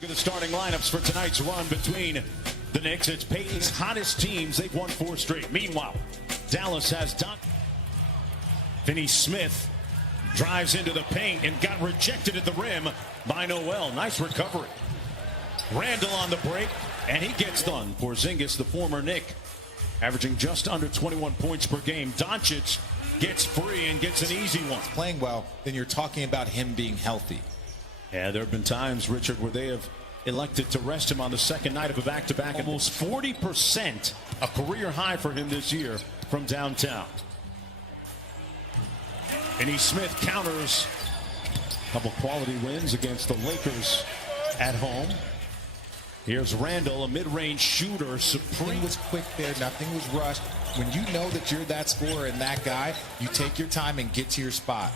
Look at the starting lineups for tonight's run between the Knicks. It's Peyton's hottest teams. They've won 4 straight. Meanwhile, Dallas has Finney Smith drives into the paint and got rejected at the rim by Noel. Nice recovery. Randall on the break, and he gets done. Porzingis, the former Knick, averaging just under 21 points per game. Doncic gets free and gets an easy one. Playing well, then you're talking about him being healthy. Yeah, there have been times, Richard, where they have elected to rest him on the second night of a back-to-back. Almost 40%, a career high for him this year from downtown. Finney Smith counters a couple quality wins against the Lakers at home. Here's Randall, a mid-range shooter, supreme. Nothing was quick there, nothing was rushed. When you know that you're that scorer and that guy, you take your time and get to your spot.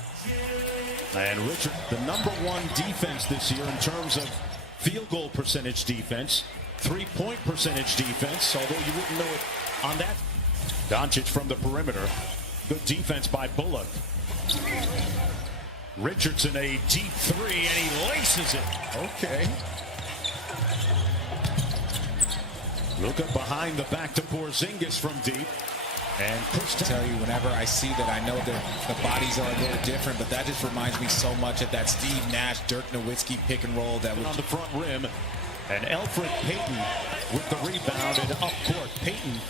And Richard, the #1 defense this year in terms of field goal percentage defense, 3-point percentage defense, although you wouldn't know it on that. Doncic from the perimeter. Good defense by Bullock. Richardson, a deep three, and he laces it. Okay. Luka behind the back to Porzingis from deep. And Chris, I tell you, whenever I see that, I know that the bodies are a little different, but that just reminds me so much of that Steve Nash, Dirk Nowitzki pick and roll that was on the front rim. And Elfrid Payton with the rebound and up court. Payton,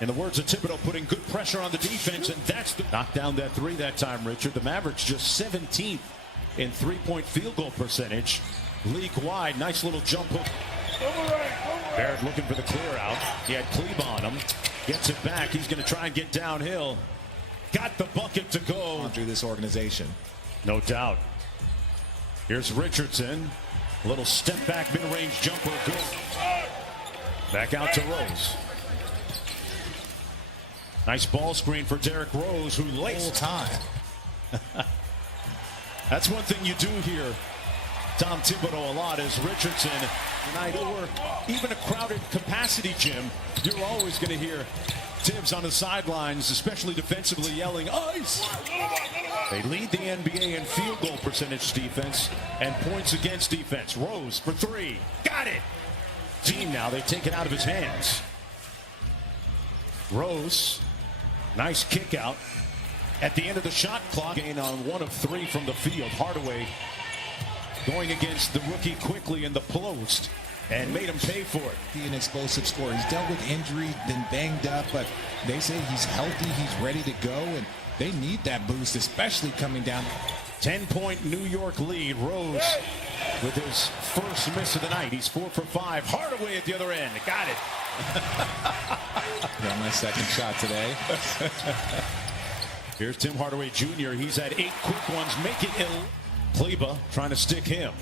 in the words of Thibodeau, putting good pressure on the defense, and that's the knocked down that three that time, Richard. The Mavericks just 17th in 3-point field goal percentage. League wide, nice little jump hook. Barrett looking for the clear out. He had Klebe on him. Gets it back. He's going to try and get downhill. Got the bucket to go. Through this organization. No doubt. Here's Richardson. A little step back mid-range jumper. Good. Back out to Rose. Nice ball screen for Derrick Rose, who laced time. That's one thing you do here, Tom Thibodeau, a lot is Richardson tonight, or even a crowded capacity gym. You're always going to hear Tibbs on the sidelines, especially defensively, yelling, "Ice!" They lead the NBA in field goal percentage defense and points against defense. Rose for 3. Got it! Team now, they take it out of his hands. Rose, nice kick out. At the end of the shot clock, gain on 1 of 3 from the field. Hardaway going against the rookie quickly in the post and made him pay for it. He's an explosive scorer. He's dealt with injury, been banged up, but they say he's healthy, he's ready to go, and they need that boost, especially coming down. 10-point New York lead. Rose with his first miss of the night. He's 4 for 5. Hardaway at the other end. Got it. Got my second shot today. Here's Tim Hardaway Jr. He's had 8 quick ones. Make it ill. Klebe trying to stick him.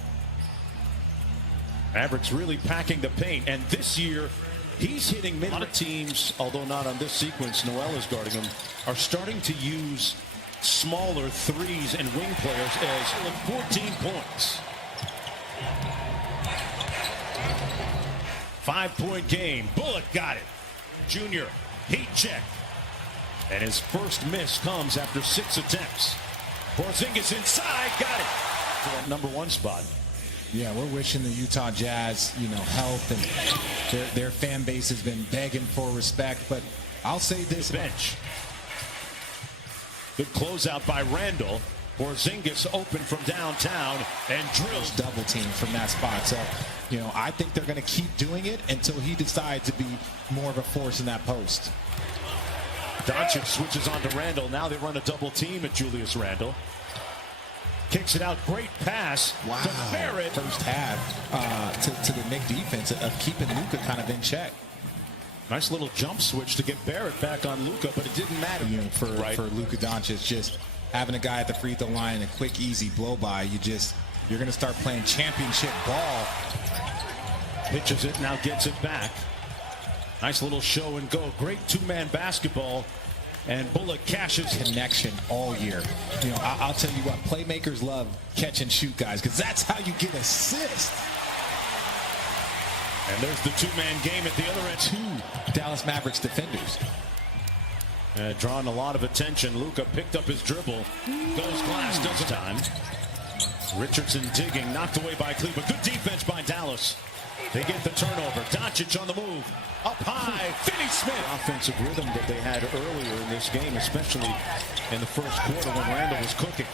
Mavericks really packing the paint, and this year he's hitting mid. A lot of teams, although not on this sequence, Noel is guarding him, are starting to use smaller threes and wing players as 14 points. 5-point game. Bullock got it. Junior, heat check. And his first miss comes after 6 attempts. Porzingis inside, got it. For that #1 spot. Yeah, we're wishing the Utah Jazz, health, and their fan base has been begging for respect. But I'll say this: bench. Good closeout by Randall. Porzingis open from downtown and drills. Double team from that spot. So, I think they're going to keep doing it until he decides to be more of a force in that post. Doncic switches on to Randall. Now they run a double team at Julius Randle. Kicks it out. Great pass to Barrett. First half to the Knick defense of keeping Luka kind of in check. Nice little jump switch to get Barrett back on Luka, but it didn't matter. For Luka Doncic, just having a guy at the free throw line, a quick, easy blow by, you're going to start playing championship ball. Pitches it, now gets it back. Nice little show and go. Great 2-man basketball. And Bullock cashes. Connection all year. I'll tell you what, playmakers love catch and shoot guys, because that's how you get assists. And there's the 2-man game at the other end. 2 Dallas Mavericks defenders. Drawing a lot of attention. Luka picked up his dribble. Goes glass, does it time. Richardson digging, knocked away by Cleveland. Good defense by Dallas. They get the turnover. Doncic on the move. Up high. Finney Smith. Offensive rhythm that they had earlier in this game, especially in the first quarter when Randall was cooking.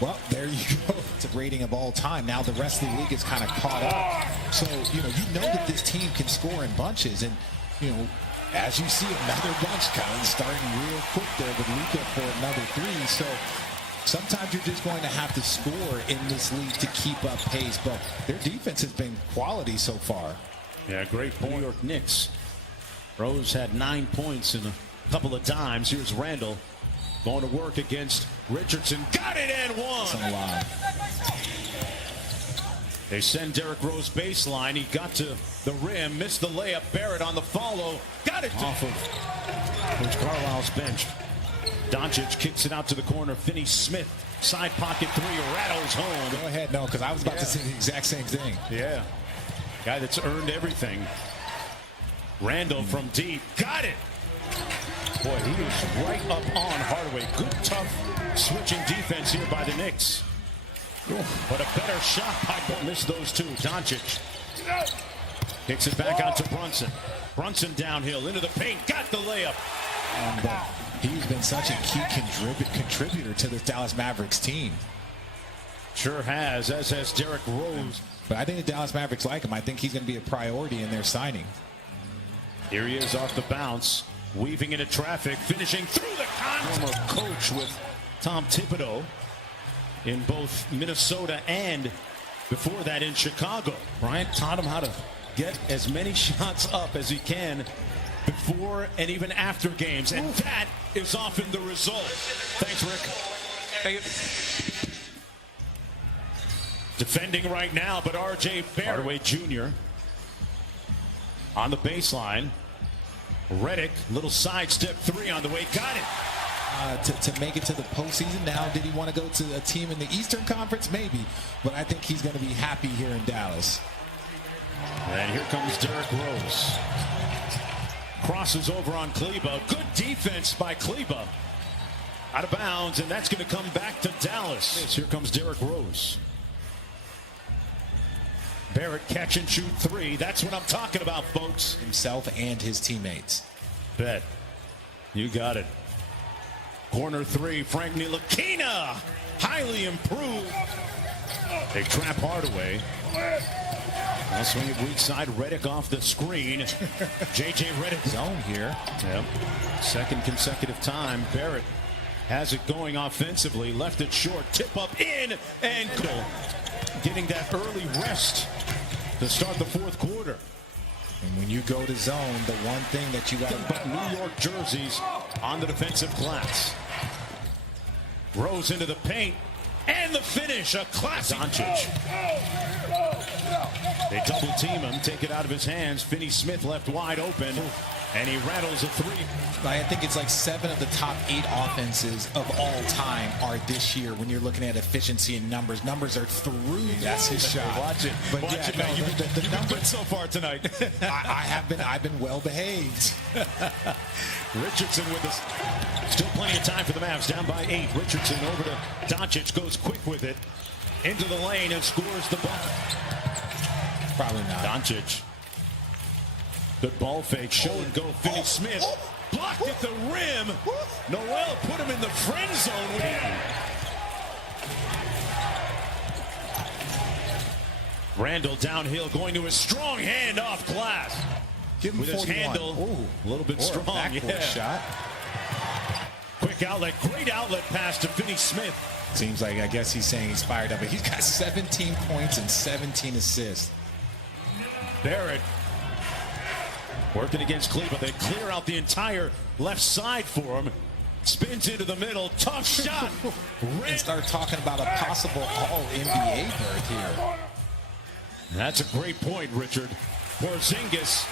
Well, there you go. It's a rating of all time. Now the rest of the league is kind of caught up. So, you know that this team can score in bunches. And, as you see, another bunch kind of starting real quick there with Luka for another three. So sometimes you're just going to have to score in this league to keep up pace. But their defense has been quality so far. Yeah, great point. New York Knicks. Rose had 9 points in a couple of dimes. Here's Randall going to work against Richardson. Got it and one. That's a lot. They send Derrick Rose baseline. He got to the rim, missed the layup. Barrett on the follow. Got it off of Coach Carlisle's bench. Doncic kicks it out to the corner. Finney Smith, side pocket three, rattles home. Go ahead, no, because I was about to say the exact same thing. Yeah. Guy that's earned everything. Randall from deep. Got it. Boy, he was right up on Hardaway. Good, tough switching defense here by the Knicks. But a better shot. I missed those two. Doncic kicks it back out to Brunson. Brunson downhill into the paint. Got the layup. He's been such a key contributor to this Dallas Mavericks team. Sure has, as has Derrick Rose. But I think the Dallas Mavericks like him. I think he's going to be a priority in their signing. Here he is off the bounce, weaving into traffic, finishing through the former coach with Tom Thibodeau in both Minnesota and before that in Chicago. Bryant taught him how to get as many shots up as he can before and even after games, and that is often the result. Thanks, Rick. Thank you. Defending right now, but R.J. Barrett. Hardaway Jr. on the baseline. Redick, little sidestep three on the way. Got it. To make it to the postseason. Now, did he want to go to a team in the Eastern Conference? Maybe. But I think he's going to be happy here in Dallas. And here comes Derrick Rose. Crosses over on Kleba. Good defense by Kleba. Out of bounds, and that's going to come back to Dallas. Here comes Derrick Rose. Barrett catch and shoot three. That's what I'm talking about, folks. Himself and his teammates. Bet. You got it. Corner three, Frank Ntilikina. Highly improved. They trap Hardaway. Now swing it weak side. Redick off the screen. J.J. Redick Zone here. Yep. Second consecutive time. Barrett has it going offensively. Left it short. Tip up in and goal. Getting that early rest to start the fourth quarter. And when you go to zone, the one thing that you got to... New York jerseys on the defensive glass. Rose into the paint. And the finish, a classic. Doncic. They double team him, take it out of his hands. Finney Smith left wide open, and he rattles a three. I think it's like 7 of the top 8 offenses of all time are this year when you're looking at efficiency and numbers. Numbers are through. That's his shot. Watch it. But Watch yeah, it. no, You've been good so far tonight. I've been well behaved. Richardson with us. Still plenty of time for the Mavs. Down by 8. Richardson over to Doncic. Goes quick with it. Into the lane and scores the bucket. Probably not. Doncic. Good ball fake. Show and go. Finney Smith. Blocked at the rim. Noel put him in the friend zone. Randall downhill going to his strong hand off glass. Give him with 41. His handle a little bit strong. Yeah. Shot. Quick outlet. Great outlet pass to Finney Smith. Seems like, I guess he's saying he's fired up, but he's got 17 points and 17 assists. Barrett working against Cleveland. They clear out the entire left side for him. Spins into the middle. Tough shot. And start talking about a possible all-NBA berth here. That's a great point, Richard. Porzingis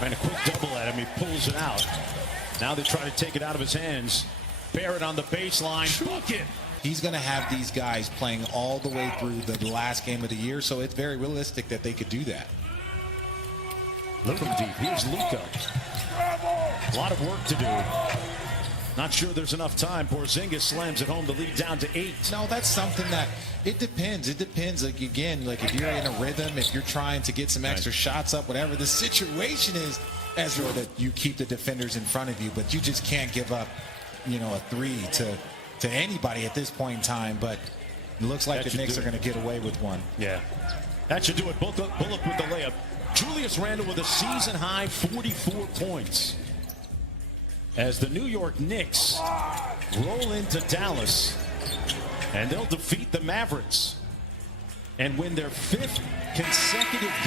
ran a quick double at him. He pulls it out. Now they try to take it out of his hands. Barrett on the baseline. Bucket. He's going to have these guys playing all the way through the last game of the year, so it's very realistic that they could do that. Look from deep. Here's Luka. A lot of work to do. Not sure there's enough time. Porzingis slams it home to lead down to 8. No, that's something that it depends. It depends. Like, again, like if you're in a rhythm, if you're trying to get some extra shots up, whatever the situation is, as sure that you keep the defenders in front of you, but you just can't give up, a three to anybody at this point in time. But it looks like the Knicks are going to get away with one. Yeah, that should do it. Bullock with the layup. Julius Randle with a season-high 44 points. As the New York Knicks roll into Dallas, and they'll defeat the Mavericks and win their 5th consecutive game.